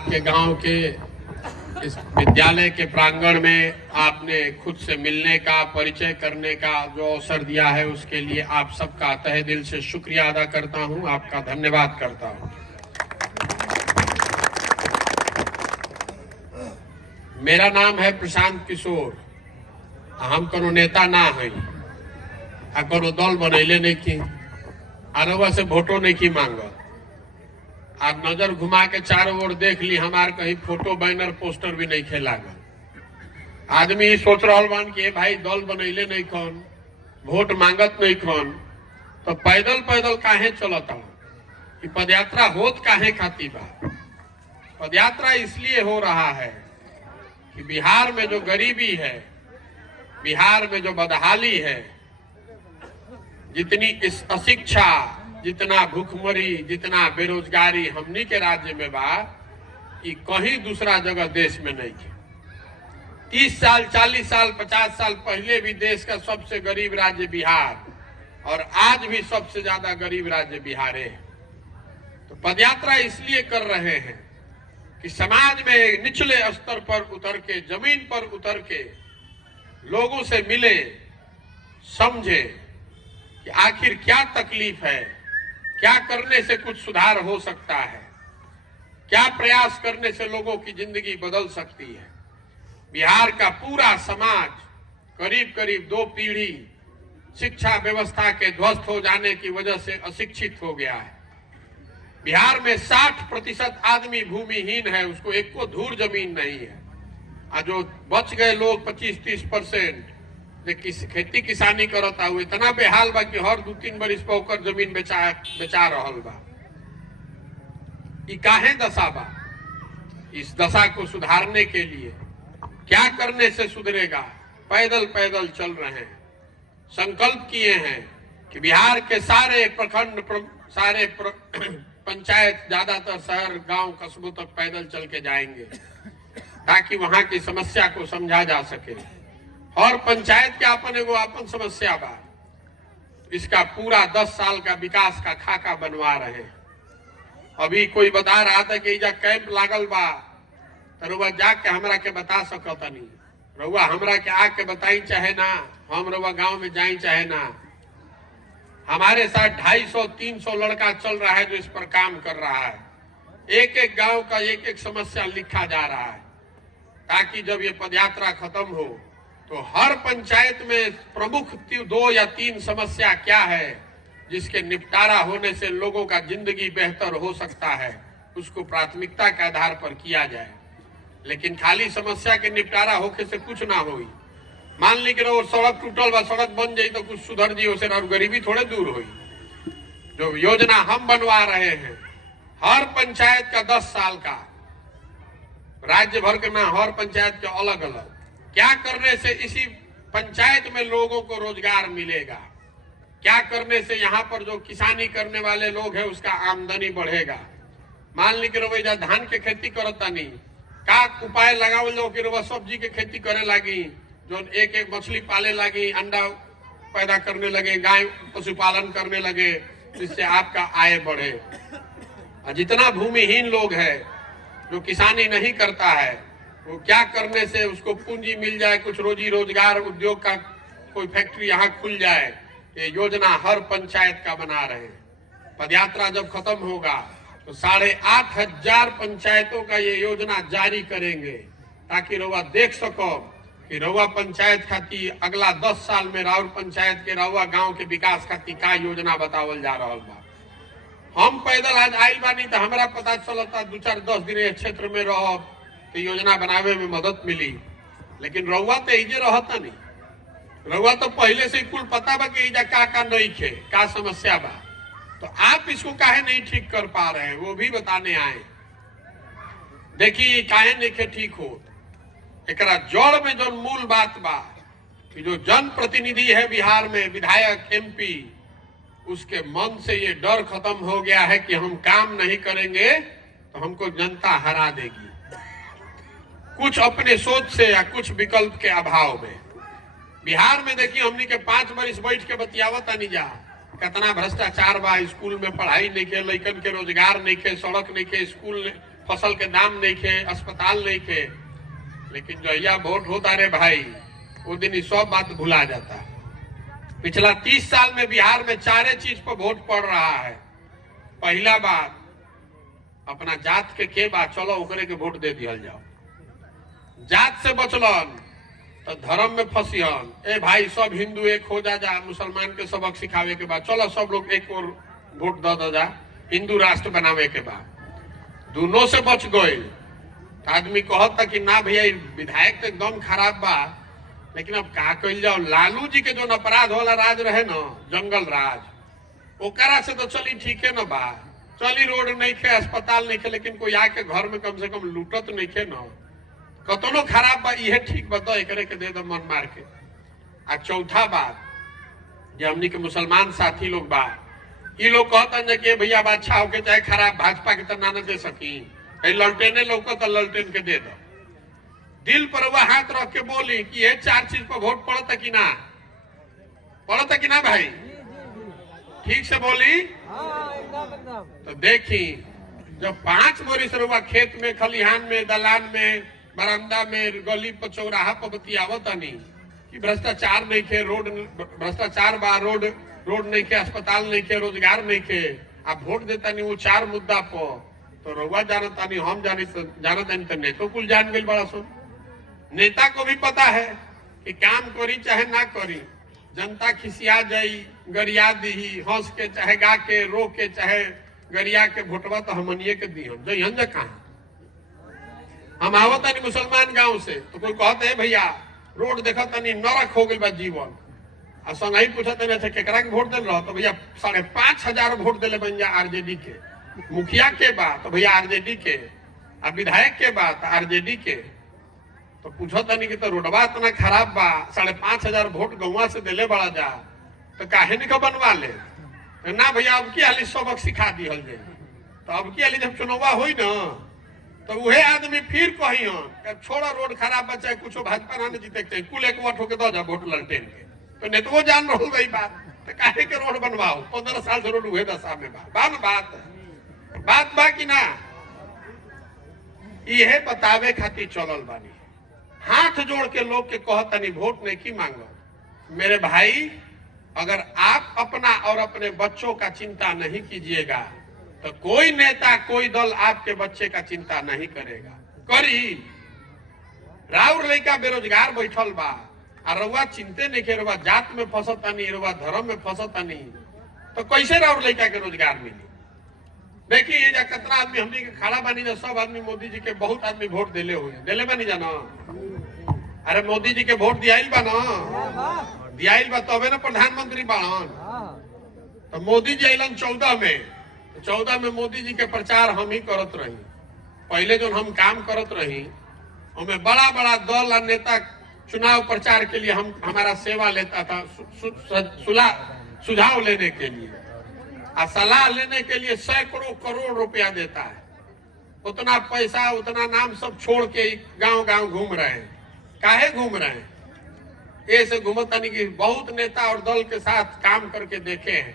आपके गांव के इस विद्यालय के प्रांगण में आपने खुद से मिलने का, परिचय करने का जो अवसर दिया है, उसके लिए आप सबका तहे दिल से शुक्रिया अदा करता हूं, आपका धन्यवाद करता हूं। मेरा नाम है प्रशांत किशोर। हम कोनो नेता ना है, कोनो दल बनैले नहीं की, आरवा से वोटो नहीं की मांगल। आप नजर घुमा के चारों ओर देख ली, हमार कहीं फोटो बैनर पोस्टर भी नहीं लागल। आदमी ही सोच रहा बान कि भाई दल बनैले नहीं कौन, वोट मांगत नहीं कौन, तो पैदल पैदल काहे चलता, पदयात्रा होत काहे खाती बा। पदयात्रा इसलिए हो रहा है कि बिहार में जो गरीबी है, बिहार में जो बदहाली है, जितनी इस अशिक्षा, जितना भूखमरी, जितना बेरोजगारी हमनी के राज्य में बा, कि कहीं दूसरा जगह देश में नहीं है। 30 साल, 40 साल, 50 साल पहले भी देश का सबसे गरीब राज्य बिहार, और आज भी सबसे ज्यादा गरीब राज्य बिहार है। तो पदयात्रा इसलिए कर रहे हैं कि समाज में निचले स्तर पर उतर के, जमीन पर उतर के लोगों से मिले, समझे कि आखिर क्या तकलीफ है, क्या करने से कुछ सुधार हो सकता है, क्या प्रयास करने से लोगों की जिंदगी बदल सकती है। बिहार का पूरा समाज करीब करीब 2 पीढ़ी शिक्षा व्यवस्था के ध्वस्त हो जाने की वजह से अशिक्षित हो गया है। बिहार में 60% आदमी भूमिहीन है, उसको एक को धूर जमीन नहीं है। और जो बच गए लोग 25-30% खेती किसानी करता हुए इतना बेहाल बा कि हर 2-3 बरिस पर ओकर जमीन बेचा रहल बा। ई काहे दशा बा? इस दशा को सुधारने के लिए क्या करने से सुधरेगा? पैदल पैदल चल रहे हैं, संकल्प किए हैं कि बिहार के सारे प्रखंड, सारे पंचायत, ज्यादातर शहर, गांव, कस्बों तक पैदल चल के जाएंगे ताकि वहां की समस्या को समझा जा सके। और पंचायत के अपन समस्या बा, इसका पूरा 10 साल का विकास का खाका बनवा रहे हैं। अभी कोई बता रहा था कि इजा कैंप लागल बा, तो रउआ जाके हमरा के बता सकता नहीं। रउआ हमरा के आके बताई चाहे ना, हम रउआ गांव में जाई चाहे ना। हमारे साथ 250-300 लड़का चल रहा है जो इस पर काम कर रहा है। एक एक गांव का एक एक समस्या लिखा जा रहा है, ताकि जब ये पदयात्रा खत्म हो तो हर पंचायत में प्रमुख 2 या 3 समस्या क्या है जिसके निपटारा होने से लोगों का जिंदगी बेहतर हो सकता है, उसको प्राथमिकता के आधार पर किया जाए। लेकिन खाली समस्या के निपटारा होके से कुछ ना होई। मान ली कि वो सड़क टूटल बा, सड़क बन जाई तो कुछ सुधर जी, उसे और गरीबी थोड़े दूर हुई। जो योजना हम बनवा रहे हैं, हर पंचायत का 10 साल का, राज्य भर के ना, हर पंचायत के अलग अलग, क्या करने से इसी पंचायत में लोगों को रोजगार मिलेगा, क्या करने से यहाँ पर जो किसानी करने वाले लोग हैं उसका आमदनी बढ़ेगा। मान ली कि रोजा धान के खेती करता नहीं, का उपाय लगावल जाओ कि रोजा सब्जी के खेती करे लगी, जो एक एक मछली पाले लगी, अंडा पैदा करने लगे, गाय पशुपालन करने लगे, जिससे आपका आय बढ़े। और जितना भूमिहीन लोग है जो किसानी नहीं करता है, वो क्या करने से उसको पूंजी मिल जाए, कुछ रोजी रोजगार, उद्योग का कोई फैक्ट्री यहाँ खुल जाए, ये योजना हर पंचायत का बना रहे हैं। पदयात्रा जब खत्म होगा तो 8,500 पंचायतों का ये योजना जारी करेंगे, ताकि रउआ देख सको कि रउआ पंचायत खाती अगला 10 साल में राउर पंचायत के, रउआ गांव के विकास खाती का योजना बतावल जा रहा बा। हम पैदल आज आइल बानी तो हमारा पता चलता 2-4-10 दिन क्षेत्र में रहो तो योजना बनावे में मदद मिली। लेकिन रउआ तो इजे रहता नहीं, रउआ तो पहले से कुल पता बा कि इजा का नहीं खे, का समस्या बा, तो आप इसको काहे नहीं ठीक कर पा रहे हैं, वो भी बताने आए। देखिए काहे नहीं खे ठीक हो, एकरा जड़ में जो मूल बात बा कि जो जनप्रतिनिधि है बिहार में, विधायक, MP, उसके मन से ये डर खत्म हो गया है कि हम काम नहीं करेंगे तो हमको जनता हरा देगी, कुछ अपने सोच से या कुछ विकल्प के अभाव में। बिहार में देखिए हमनी के 5 बरिस बैठ के बतियावत नहीं जा, कितना भ्रष्टाचार बा, स्कूल में पढ़ाई नहीं के, लइकन के रोजगार नहीं के, सड़क नहीं के, स्कूल फसल के दाम नहीं खे, अस्पताल नहीं खे। लेकिन जहिया वोट होता रे भाई, वो दिन ही सब बात भुला जाता है। पिछला 30 साल में बिहार में चारे चीज पर वोट पड़ रहा है। पहला बात, अपना जात के बात, चलो ओकरे के वोट दे दिया जाओ। जात से बचलन तो धर्म में फंसियन। ए भाई सब हिंदू एक हो जा, मुसलमान के सबक सिखावे के बाद चलो सब लोग एक और वोट दे जा, हिंदू राष्ट्र बनावे के बाद दोनों से बच गए। आदमी कहता कि ना भैया विधायक तो एकदम खराब बा, लेकिन अब का कल जाओ। लालू जी के जो अपराध वाला राज रहे न, जंगल राज, ओकरा से तो चली ठीक है न बा, चली रोड नहीं खे, अस्पताल नहीं खे, लेकिन कोई आके घर में कम से कम लूटत नहीं खे न, कतनो खराब बा, यह ठीक बता एकरे के दे दो मन मार के। आ चौथा बात, जो हमनी के मुसलमान साथी लोग बा, ये लोग कहता कि भैया अच्छा होके चाहे खराब, भाजपा के तो ना दे सकी, ललटेने लोग तो ललटेन के दे दो। दिल पर वह हाथ रख के बोली कि ये 4 चीज पर वोट पड़ता कि ना, पड़ता कि ना भाई, ठीक से बोली। तो देखी जब 5 बोरी सरुआ खेत में, खलिहान में, दलान में, बरामदा में, गली पर, चौराहा पर बतियावत नहीं कि भ्रष्टाचार नहीं खे, रोड भ्रष्टाचार बा, रोड नहीं खे, अस्पताल नहीं खे, रोजगार नहीं खे, आप वोट देता नहीं वो 4 मुद्दा पर, तो रउआ जानता नहीं, हम जानता नहीं, तो नेतो कुल जान गई बड़ा सुन। नेता को भी पता है कि काम करी चाहे ना करी, जनता खिसिया जाई, गरिया दी, हंस के चाहे गा के, रो के चाहे गरिया के, भोटवा तो हमनिए के दी हम जइहन जा। कहा हम आवत नहीं मुसलमान गांव से, तो कोई कहते है भैया रोड देखा तनी नरक हो गई बा जीवन, और संगही पूछते नहीं केकरा के वोट दिल रहो, तो भैया 5,500 वोट दिले बन जा आरजेडी के, मुखिया के बात तो भैया आरजेडी के, और विधायक के बात आरजेडी के। तो पूछो तनी कि तो रोडवा इतना खराब बा, 5,500 वोट गौवा से दिले बड़ा जा, तो काहे नहीं बनवा ले। तो ना भैया अब की हाली सबक सिखा दी हल जाए, तो अब की हाली जब चुनावा हुई ना, तो वही आदमी फिर कही छोड़ा रोड खराब बा, चाहे कुछ भाजपा ना जीते चाहिए, कुल एक वोट होके दो जा वोट ललटेन के। तो नेतवो जान रहा गई बात, तो काहे के रोड बनवाओ, 15 साल से रोड हुए दशा में बात बा कि ना। यह बतावे खातिर चलल बानी, हाथ जोड़ के लोग के कहतनी वोट नहीं की मांगो। मेरे भाई, अगर आप अपना और अपने बच्चों का चिंता नहीं कीजिएगा, तो कोई नेता, कोई दल आपके बच्चे का चिंता नहीं करेगा। करी राउर लड़का बेरोजगार बैठल बा, और रउआ चिंते नहीं के, रउआ जात में फंसता नहीं, रउआ धर्म में फंसता नहीं, तो कैसे राउर लड़का के रोजगार मिली। देखिए ये जा कितना आदमी हमनी के खड़ा बानी जा, सब आदमी मोदी जी के, बहुत आदमी वोट दिले हुए, दिले बानी जाना। अरे मोदी जी के वोट दियाइल बा ना, दियाइल बा तबे ना प्रधानमंत्री बाड़न। तो मोदी जी अलन 14 में, 14 में मोदी जी के प्रचार हम ही करत रही। पहले जो हम काम करत रही, हमें बड़ा बड़ा दल और नेता चुनाव प्रचार के लिए हमारा सेवा लेता था, सुझाव लेने के लिए और सलाह लेने के लिए सैकड़ों करोड़ रुपया देता है। उतना पैसा, उतना नाम सब छोड़ के गांव गांव घूम रहे हैं। काहे घूम रहे हैं? ऐसे घूमता नहीं कि बहुत नेता और दल के साथ काम करके देखे हैं।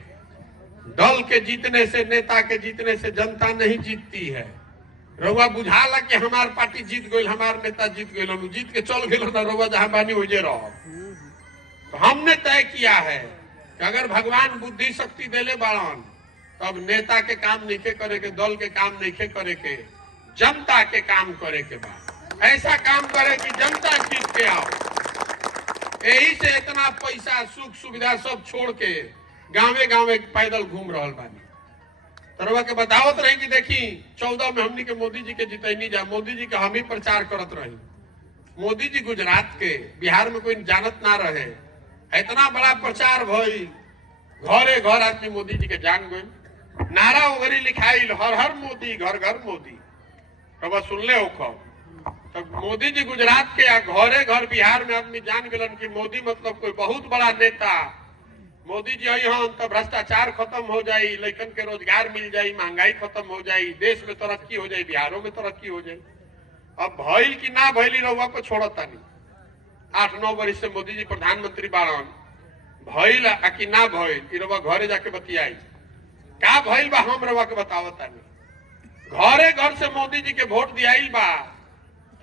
दल के जीतने से, नेता के जीतने से जनता नहीं जीतती है। रउआ बुझाला कि हमार पार्टी जीत गई, हमार नेता जीत गए, जीत के चल गए ना, रउआ जहां बानी वही रहो। तो हमने तय किया है कि अगर भगवान बुद्धि शक्ति देले बाड़न, तब नेता के काम नहीं करे के, दल के काम नहीं करे के, जनता के काम करे के बाद ऐसा काम करे कि जनता जीत के आओ। यही से इतना पैसा, सुख सुविधा सब छोड़ के गांवे गांवे पैदल घूम रहा बानी। तरवा के बतावत रही कि देखी 14 में हमनी के मोदी जी के जितैनी जा, मोदी जी के हम ही प्रचार करत रही। मोदी जी गुजरात के, बिहार में कोई जानत ना रहे, इतना बड़ा प्रचार भई, घरे घर आदमी मोदी जी के जान गए। नारा वगैरह लिखाई, हर हर मोदी, घर घर मोदी। तो सुनले हो तो मोदी जी गुजरात के या घरे घर बिहार में आदमी जान गलन कि मोदी मतलब कोई बहुत बड़ा नेता। मोदी जी आई हन तो भ्रष्टाचार खत्म हो जाई, लड़कन के रोजगार मिल जाई, महंगाई खत्म हो जाई, देश में तरक्की हो जाई, बिहारों में तरक्की हो जाई। अब भइल कि ना भइली रउआ को छोड़ता नहीं। 8-9 वर्ष से मोदी जी प्रधानमंत्री बाड़न, भइल कि ना भइल, रउआ घरे जाके बतियाई का भइल बा, हम रउआ के बतावता नहीं। घरे घर से मोदी जी के वोट दियाइल बा,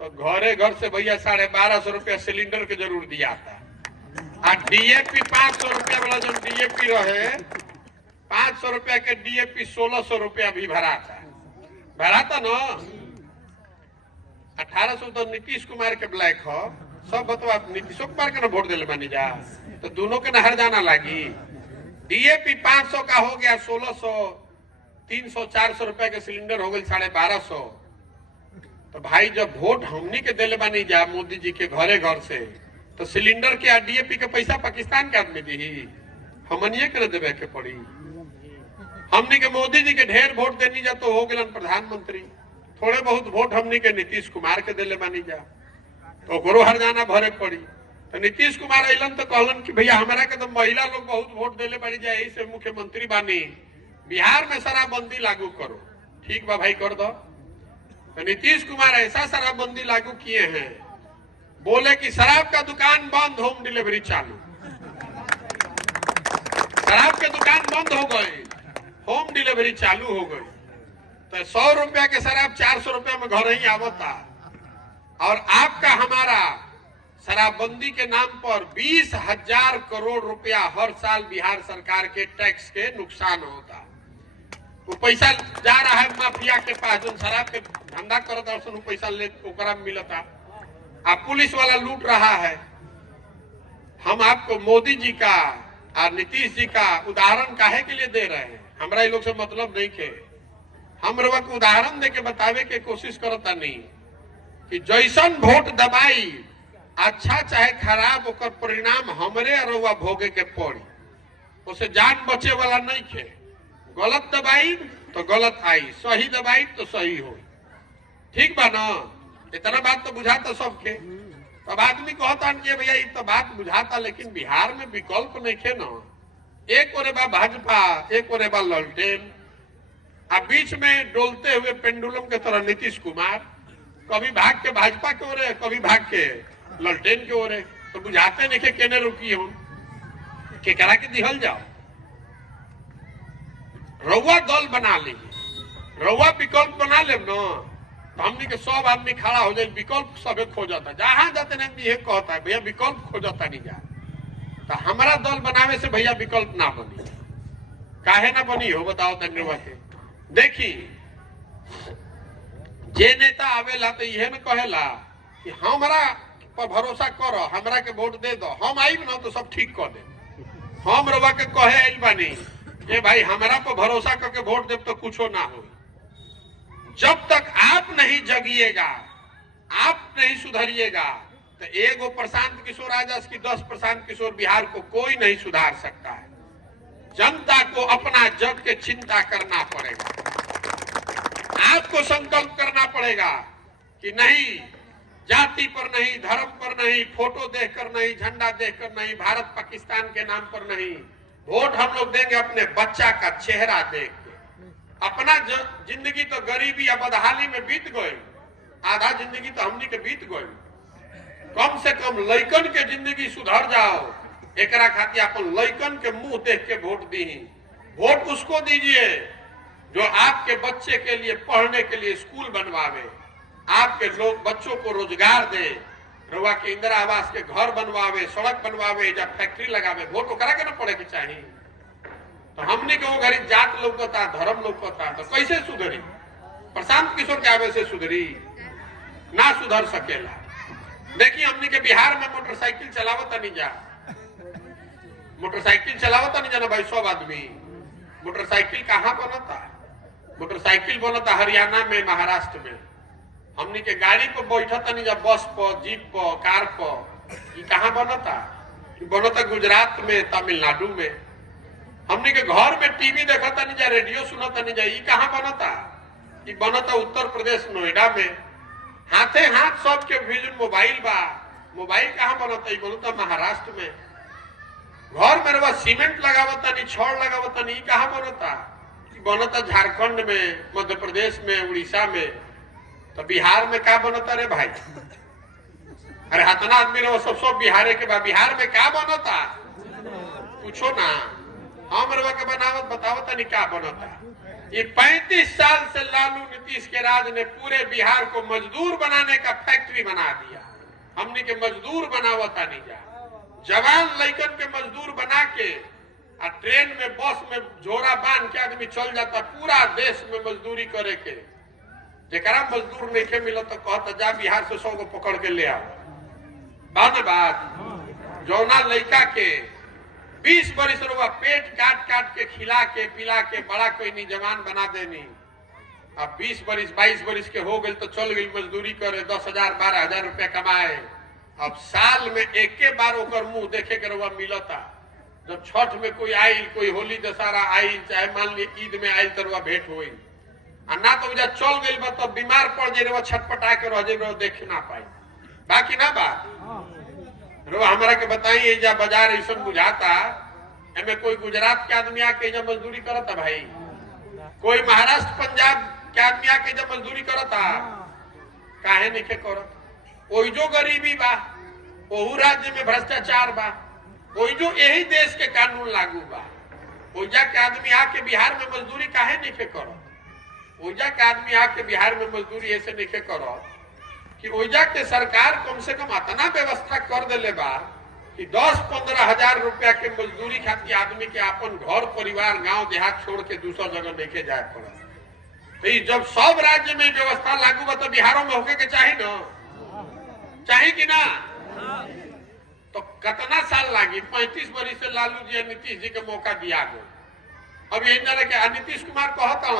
तो घरे घर से भैया 1250 रुपया सिलेंडर के जरूर दिया था। आ डीएपी 500 रुपया वाला जो डीएपी रहे, 500 रुपया के डीएपी 1600 रुपया भी भरा था ना। 1800 तो नीतीश कुमार के ब्लैक हो, सब बतवा नीतीश कुमार के ना वोट दिले बनी जा, तो दोनों के नहर जाना लगी। डीएपी 500 का हो गया 1600, 300 400 रुपया के सिलेंडर हो गए 1250। तो भाई जब वोट हमनी के दिले बनी जा मोदी जी के घरे घर से, तो सिलेंडर के डीएपी के पैसा पाकिस्तान के आदमी दी, हमनिए के देवे के पड़ी। हमनी के मोदी जी के ढेर वोट देनी जा तो हो गए प्रधानमंत्री, थोड़े बहुत वोट हमनी के नीतीश कुमार के दिले बनी जा तो ओकरो हरजाना भरे पड़ी। तो नीतीश कुमार अलन तो कहलन कि भैया हमारा के तो महिला लोग बहुत वोट दिले बनी जा, यही से मुख्यमंत्री बानी, बिहार में शराबबंदी लागू करो। ठीक बा भाई कर दो। तो नीतीश कुमार ऐसा शराबबंदी लागू किए हैं, बोले कि शराब का दुकान बंद, होम डिलीवरी चालू। शराब के दुकान बंद हो गए, होम डिलीवरी चालू हो गई। तो 100 रुपया के शराब 400 रुपया में घर ही आवता। और आपका हमारा शराबबंदी के नाम पर 20,000 करोड़ रुपया हर साल बिहार सरकार के टैक्स के नुकसान होता। वो पैसा जा रहा है माफिया के पास, जो शराब के धंधा करता है पैसा ले ओकरा मिलता। अब पुलिस वाला लूट रहा है। हम आपको मोदी जी का और नीतीश जी का उदाहरण काहे के लिए दे रहे हैं? हमरा लोग से मतलब नहीं के, हम रवा को उदाहरण दे के बतावे के कोशिश करता नहीं कि जैसन वोट दबाई, अच्छा चाहे खराब, ओकर परिणाम हमरे रवा भोगे के पड़ी। उसे जान बचे वाला नहीं के। गलत दबाई तो गलत आई, सही दबाई तो सही हो। ठीक बा ना? इतना बात तो बुझाता सबके। तब आदमी कहता कि भैया ये तो बात बुझाता, लेकिन बिहार में विकल्प नहीं खे ना। एक ओरे बा भाजपा, एक ओरे बा ललटेन, अब बीच में डोलते हुए पेंडुलम के तरह नीतीश कुमार, कभी भाग के भाजपा के ओरे, कभी भाग के ललटेन के ओरे। तो बुझाते नहीं के केने रुकी हम के करा के दिहल जाओ। रउआ दल बना लीजिए, रउआ विकल्प बना ले ना, तो हमने के सब आदमी खड़ा हो जाए। विकल्प सबे खोजता, जहां जाते नहीं ये कहता है भैया विकल्प खोजता नहीं जा। तो हमारा दल बनावे से भैया विकल्प ना बनी, काहे ना बनी हो बताओ तनिवा के। देखी जे नेता आवेला तो यह न कहेला कि हमरा पर भरोसा करो, हमरा के वोट दे दो, हम आई ना तो सब ठीक कर दे। हम रवा के कहे आई बानी कि भाई हमरा पर भरोसा करके वोट दे तो कुछ ना हो। जब तक आप नहीं जगिएगा, आप नहीं सुधरिएगा, तो एगो प्रशांत किशोर आजाद की 10 प्रशांत किशोर बिहार को कोई नहीं सुधार सकता है। जनता को अपना जग के चिंता करना पड़ेगा। आपको संकल्प करना पड़ेगा कि नहीं, जाति पर नहीं, धर्म पर नहीं, फोटो देखकर नहीं, झंडा देखकर नहीं, भारत पाकिस्तान के नाम पर नहीं, वोट हम लोग देंगे अपने बच्चा का चेहरा देख के। अपना जिंदगी तो गरीबी या बदहाली में बीत गई, आधा जिंदगी तो हमनी के बीत गई। कम से कम लइकन के जिंदगी सुधर जाओ, एकरा खातिर अपन लइकन के मुंह देख के वोट दी। वोट उसको दीजिए जो आपके बच्चे के लिए पढ़ने के लिए स्कूल बनवावे, आपके लोग बच्चों को रोजगार दे, रुआ के इंदिरा आवास के घर बनवावे, सड़क बनवावे, या फैक्ट्री लगावे। वोट ओकरा के ना पड़े के चाहिए। तो हमने के वो गरीब जात लौकता, धर्म लौकता, तो कैसे सुधरी? प्रशांत किशोर के आवे से सुधरी ना, सुधर सकेला। देखिए हमने के बिहार में मोटरसाइकिल चलावता नहीं जा, मोटरसाइकिल चलावता नहीं जाना भाई। सब आदमी मोटरसाइकिल कहाँ बनता? मोटरसाइकिल बनता हरियाणा में, महाराष्ट्र में। हमने के गाड़ी पर बैठता नहीं जा, बस पर, जीप पर, कार पर। ये कहाँ बनता? बनता गुजरात में, तमिलनाडु में। हमने के घर में टीवी देखता नहीं जा, रेडियो सुनता नहीं जा। ये कहाँ बनता? ये बनता उत्तर प्रदेश, नोएडा में। हाथे हाथ सबके विजन मोबाइल बा। मोबाइल कहाँ बनता? ये बनता महाराष्ट्र में। घर में रवा सीमेंट लगावता नहीं, छड़ लगावता नहीं, कहाँ बनता? बनता झारखंड में, मध्य प्रदेश में, उड़ीसा में। तो बिहार में क्या बनता रे भाई? अरे हतना आदमी रहो, सब बिहार के बाद बिहार में क्या बनता? पूछो ना। हम रवा के बनावत बतावता नहीं क्या बनता। ये 35 साल से लालू नीतीश के राज ने पूरे बिहार को मजदूर बनाने का फैक्ट्री बना दिया। हमने के मजदूर बनावता नहीं जा, जवान लड़कन के मजदूर बना के आ ट्रेन में बस में झोरा बांध के आदमी चल जाता पूरा देश में मजदूरी करे के। जरा मजदूर नहीं के मिला तो कहता जा बिहार से 100 को पकड़ के ले आओ। बात जौना लड़का के 20 बरिस रुआ पेट काट काट के खिला के पिला के बड़ा कोई नहीं जवान बना देनी। अब 20 बरिस 22 बरिस के हो गई तो चल गई मजदूरी करे 10,000 12,000 रुपया कमाए। अब साल में एक बार ओकर मुंह देखे के रुआ मिलता। जब छठ में कोई आयल, कोई होली दशहरा आयल, चाहे मान ली ईद में आयल तो रुआ भेंट हुई ना तो चल गई तब बीमार पड़ जाए रुआ छटपटा के रह जाए देख ना पाई। बाकी ना बात रो हमारा के बताइए जा बाजार ऐसा बुझाता एमे कोई गुजरात के आदमी आके जब मजदूरी करता भाई, कोई महाराष्ट्र पंजाब के आदमी आके जब मजदूरी करता काहे नहीं के करत। ओई जो गरीबी बा, ओहू राज्य में भ्रष्टाचार बा, ओई जो यही देश के कानून लागू बा, ओइजा के आदमी आके बिहार में मजदूरी काहे नहीं के करत। ओइजा के आदमी आके बिहार में मजदूरी ऐसे नहीं के करत कि ओइजा के सरकार कम से कम इतना व्यवस्था कर देले बा कि 10-15 हजार रुपया के मजदूरी खातिर आदमी के अपन घर परिवार गांव देहात छोड़ के दूसरा जगह लेके जाए पड़ा। तो जब सब राज्य में व्यवस्था लागू बा तो बिहारों में होके के चाहिए ना, चाहिए कि ना। तो कितना साल लागी? 35 बरिस से लालू जी नीतीश जी के मौका दिया गो। अब यही के नीतीश कुमार कहता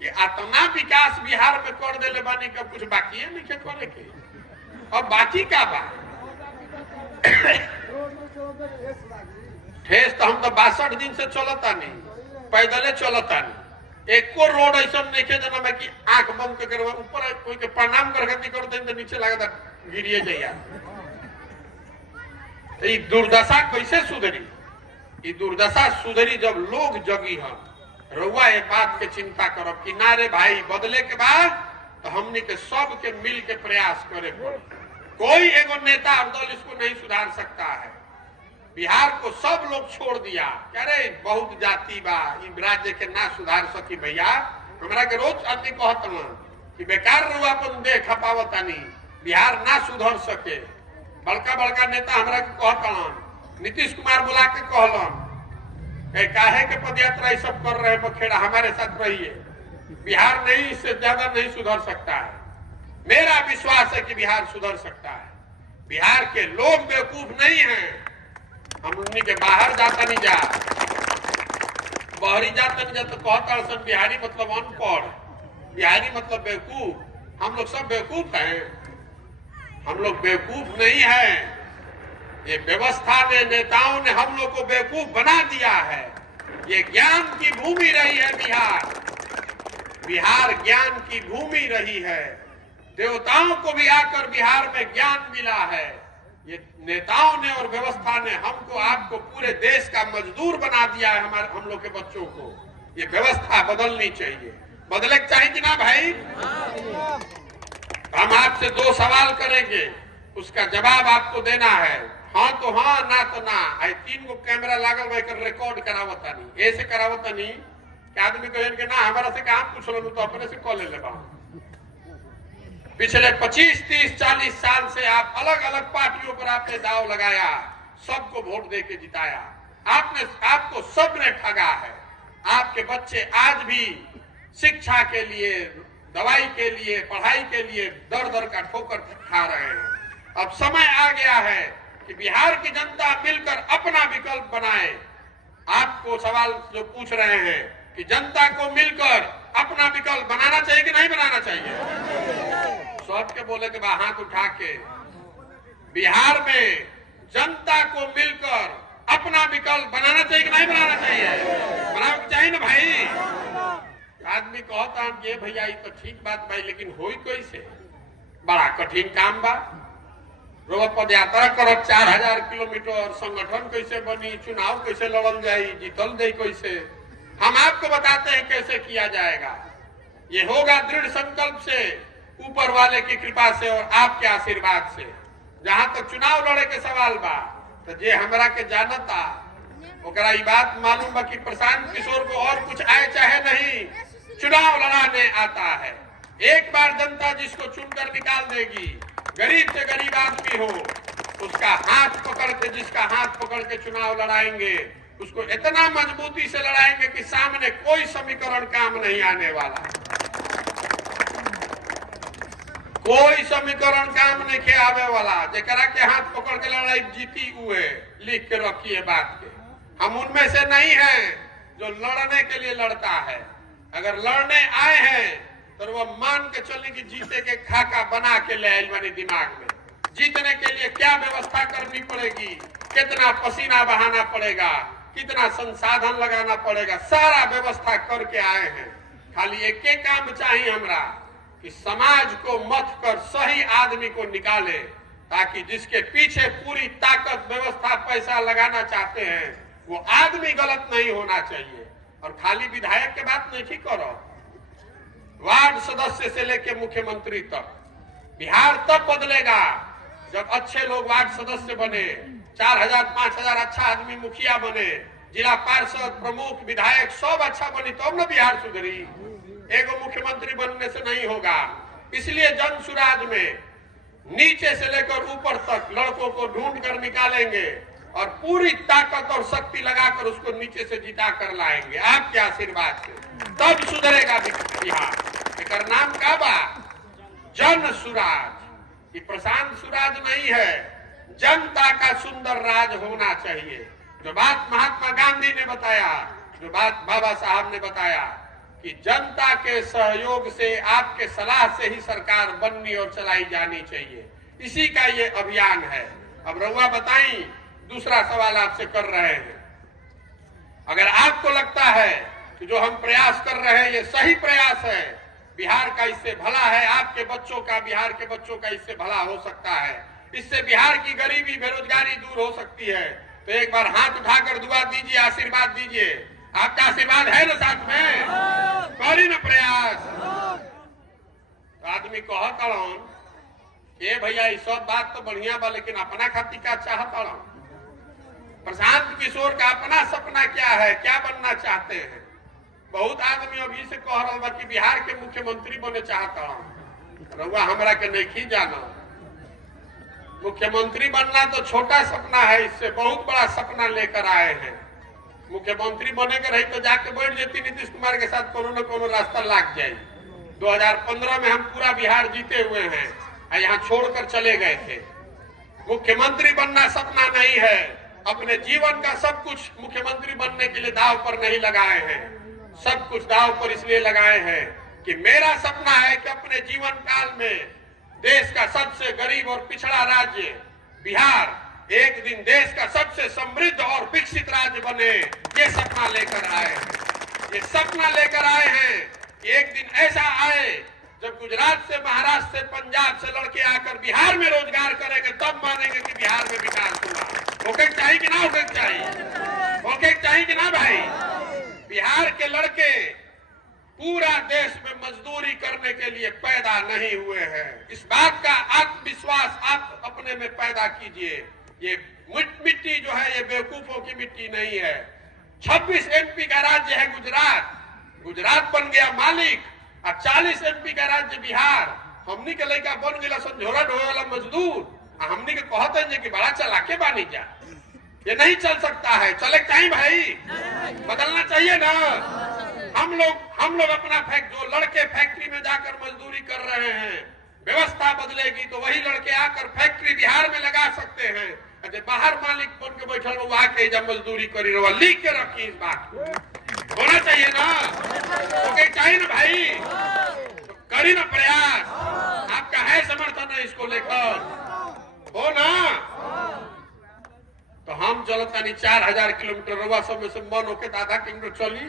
कि इतना विकास बिहार में कर देले बानी का कुछ बाकी है नहीं करे के। अब बाकी का बा ठेस तो हम तो 62 दिन से चलता नहीं, पैदले चलता नहीं। एको रोड ऐसा नहीं के जना में कि आंख बंद करके ऊपर कोई के प्रणाम कर दें तो नीचे लगता गिरिए जाइए। तो ये दुर्दशा कैसे सुधरी? ये दुर्दशा सुधरी जब लोग जगी हम। रउआ ये बात के चिंता करो कि ना रे भाई बदले के बाद तो हमने के सब के मिल के प्रयास करे। कोई एगो नेता और दल इसको नहीं सुधार सकता है। बिहार को सब लोग छोड़ दिया, अरे बहुत जाति बा, राज्य के ना सुधार सकी भैया। हमरा के रोज आदमी कहत कि बेकार रुआ अपन दे खपावता नहीं, बिहार ना सुधर सके। बड़का बड़का नेता हमरा के कहत नीतीश कुमार बुला के कहलन काहे के पदयात्रा सब कर रहे बखेड़ा, हमारे साथ रहिए। बिहार नहीं इससे ज्यादा नहीं सुधर सकता है। मेरा विश्वास है कि बिहार सुधर सकता है। बिहार के लोग बेवकूफ नहीं हैं। हम उन्हीं के बाहर जाता नहीं जा, बाहरी जाता नहीं जा तो कहता बिहारी मतलब अनपढ़, बिहारी मतलब बेवकूफ। हम लोग सब बेवकूफ हैं? हम लोग बेवकूफ नहीं है। ये व्यवस्था ने, नेताओं ने हम लोग को बेवकूफ बना दिया है। ये ज्ञान की भूमि रही है बिहार। बिहार ज्ञान की भूमि रही है। देवताओं को भी आकर बिहार में ज्ञान मिला है। ये नेताओं ने और व्यवस्था ने हमको आपको पूरे देश का मजदूर बना दिया है। हम लोग के बच्चों को ये व्यवस्था बदलनी चाहिए। बदले चाहिए कि ना भाई? हम आपसे 2 सवाल करेंगे, उसका जवाब आपको देना है। हाँ तो हाँ, ना तो ना। 3 गो कैमरा लागल भाई कर रिकॉर्ड करावता नहीं, ऐसे करावता नहीं कि आदमी कहें कि ना हमारा से काम पूछ लो तो अपने से कॉल ले लेगा। पिछले 25, 30, 40 साल से आप अलग अलग पार्टियों पर आपने दाव लगाया, सबको वोट दे के जिताया। आपको सबने ठगा है। आपके बच्चे आज भी शिक्षा के लिए, दवाई के लिए, पढ़ाई के लिए दर दर का ठोकर खा रहे हैं। अब समय आ गया है कि बिहार की जनता मिलकर अपना विकल्प बनाए। आपको सवाल जो पूछ रहे हैं कि जनता को मिलकर अपना विकल्प बनाना चाहिए कि नहीं बनाना चाहिए? सबके बोले के बाद हाथ उठा के। बिहार में जनता को मिलकर अपना विकल्प बनाना चाहिए कि नहीं बनाना चाहिए? बनाना चाहिए ना भाई। आदमी कहता ये भैया ये तो ठीक बात भाई, लेकिन होई कैसे? बड़ा कठिन काम बा। रोड पद यात्रा करब 4000 किलोमीटर, संगठन कैसे बनी, चुनाव कैसे लड़ल जाये, जीतल जाये कैसे? हम आपको बताते हैं कैसे किया जाएगा। ये होगा दृढ़ संकल्प से, ऊपर वाले की कृपा से और आपके आशीर्वाद से। जहां तक चुनाव लड़े के सवाल बा तो जे हमरा के जानता ओकरा ये बात मालूम बा कि प्रशांत किशोर को और कुछ आए चाहे नहीं, चुनाव लड़ाने आता है। एक बार जनता जिसको चुनकर निकाल देगी, गरीब से गरीब आदमी हो, उसका हाथ पकड़ के, जिसका हाथ पकड़ के चुनाव लड़ाएंगे, उसको इतना मजबूती से लड़ाएंगे कि सामने कोई समीकरण काम नहीं आने वाला, कोई समीकरण काम नहीं के आवे वाला। जरा के हाथ पकड़ के लड़ाई जीती हुए लिख के रखिए बात के। हम उनमें से नहीं हैं जो लड़ने के लिए लड़ता है। अगर लड़ने आए हैं तो वो मान के चले कि जीते के खाका बना के ले आइल बानी दिमाग में। जीतने के लिए क्या व्यवस्था करनी पड़ेगी, कितना पसीना बहाना पड़ेगा, कितना संसाधन लगाना पड़ेगा, सारा व्यवस्था करके आए हैं। खाली एक काम चाहिए हमरा कि समाज को मत कर सही आदमी को निकाले, ताकि जिसके पीछे पूरी ताकत, व्यवस्था, पैसा लगाना चाहते हैं वो आदमी गलत नहीं होना चाहिए। और खाली विधायक के बात नहीं ठीक करो, वार्ड सदस्य से लेकर मुख्यमंत्री तक। बिहार तब बदलेगा जब अच्छे लोग वार्ड सदस्य बने, 4000 5000 अच्छा आदमी मुखिया बने, जिला पार्षद, प्रमुख, विधायक सब अच्छा बनी, तब न बिहार सुधरी। एगो मुख्यमंत्री बनने से नहीं होगा। इसलिए जन सुराज में नीचे से लेकर ऊपर तक लड़कों को ढूंढ कर निकालेंगे और पूरी ताकत और शक्ति लगाकर उसको नीचे से जिता कर लाएंगे आपके आशीर्वाद से, तब सुधरेगा बिहार। एक नाम का बा जन सुराज। ये प्रशांत सुराज नहीं है, जनता का सुंदर राज होना चाहिए। जो बात महात्मा गांधी ने बताया, जो बात बाबा साहब ने बताया कि जनता के सहयोग से, आपके सलाह से ही सरकार बननी और चलाई जानी चाहिए, इसी का ये अभियान है। अब रउआ बताई, दूसरा सवाल आपसे कर रहे हैं, अगर आपको लगता है कि जो हम प्रयास कर रहे हैं ये सही प्रयास है, बिहार का इससे भला है, आपके बच्चों का, बिहार के बच्चों का इससे भला हो सकता है, इससे बिहार की गरीबी, बेरोजगारी दूर हो सकती है, तो एक बार हाथ उठाकर दुआ दीजिए, आशीर्वाद दीजिए। आपका आशीर्वाद है ना साथ में? करी ना प्रयास। तो आदमी कहत ये भैया ये सब बात तो बढ़िया बा, लेकिन अपना खातिर क्या चाहत? प्रशांत किशोर का अपना सपना क्या है, क्या बनना चाहते हैं? बहुत आदमी अभी से कह रहा बा कि बिहार के मुख्यमंत्री बने चाहता हूं। रउआ हमरा के नहीं जाना, मुख्यमंत्री बनना तो छोटा सपना है, इससे बहुत बड़ा सपना लेकर आए हैं। मुख्यमंत्री बने के रही तो जाके बैठ जाती नीतीश कुमार के साथ, कोनो न कोनो रास्ता लाग जाए। 2015 में हम पूरा बिहार जीते हुए हैं, यहाँ छोड़कर चले गए थे। मुख्यमंत्री बनना सपना नहीं है, अपने जीवन का सब कुछ मुख्यमंत्री बनने के लिए दाव पर नहीं लगाए हैं। सब कुछ दाव पर इसलिए लगाए हैं कि मेरा सपना है कि अपने जीवन काल में देश का सबसे गरीब और पिछड़ा राज्य बिहार एक दिन देश का सबसे समृद्ध और विकसित राज्य बने। ये सपना लेकर आए हैं, ये सपना लेकर आए हैं कि एक दिन ऐसा आए जब गुजरात से, महाराष्ट्र से, पंजाब से लड़के आकर बिहार में रोजगार करेंगे, तब मानेंगे कि बिहार में विकास हुआ। होके चाहिए कि ना होके चाहिए? होके चाहिए कि ना भाई? बिहार के लड़के पूरा देश में मजदूरी करने के लिए पैदा नहीं हुए हैं। इस बात का आत्मविश्वास आप अपने में पैदा कीजिए। ये मिट्टी जो है ये बेवकूफों की मिट्टी नहीं है। 26 एमपी का राज्य है गुजरात, गुजरात बन गया मालिक, और 40 एमपी का राज्य बिहार। हमनी के लड़का बन गया संझोरा ढोए वाला मजदूर। हमनी के कहते हैं कि बड़ा चलाके बानी जा, ये नहीं चल सकता है। चले चाहिए भाई, बदलना चाहिए ना। हम लोग अपना जो लड़के फैक्ट्री में जाकर मजदूरी कर रहे हैं, व्यवस्था बदलेगी तो वही लड़के आकर फैक्ट्री बिहार में लगा सकते हैं। अरे बाहर मालिक बन के बैठल वो आके जब मजदूरी करी रहा, लिख के रखी इस बात को। होना चाहिए ना, तो चाहिए ना भाई, तो करी ना प्रयास। आपका है समर्थन है इसको लेकर, हो ना? तो हम चलता नहीं 4000 किलोमीटर रवा सब में से मन होके 0.5 किलोमीटर चली।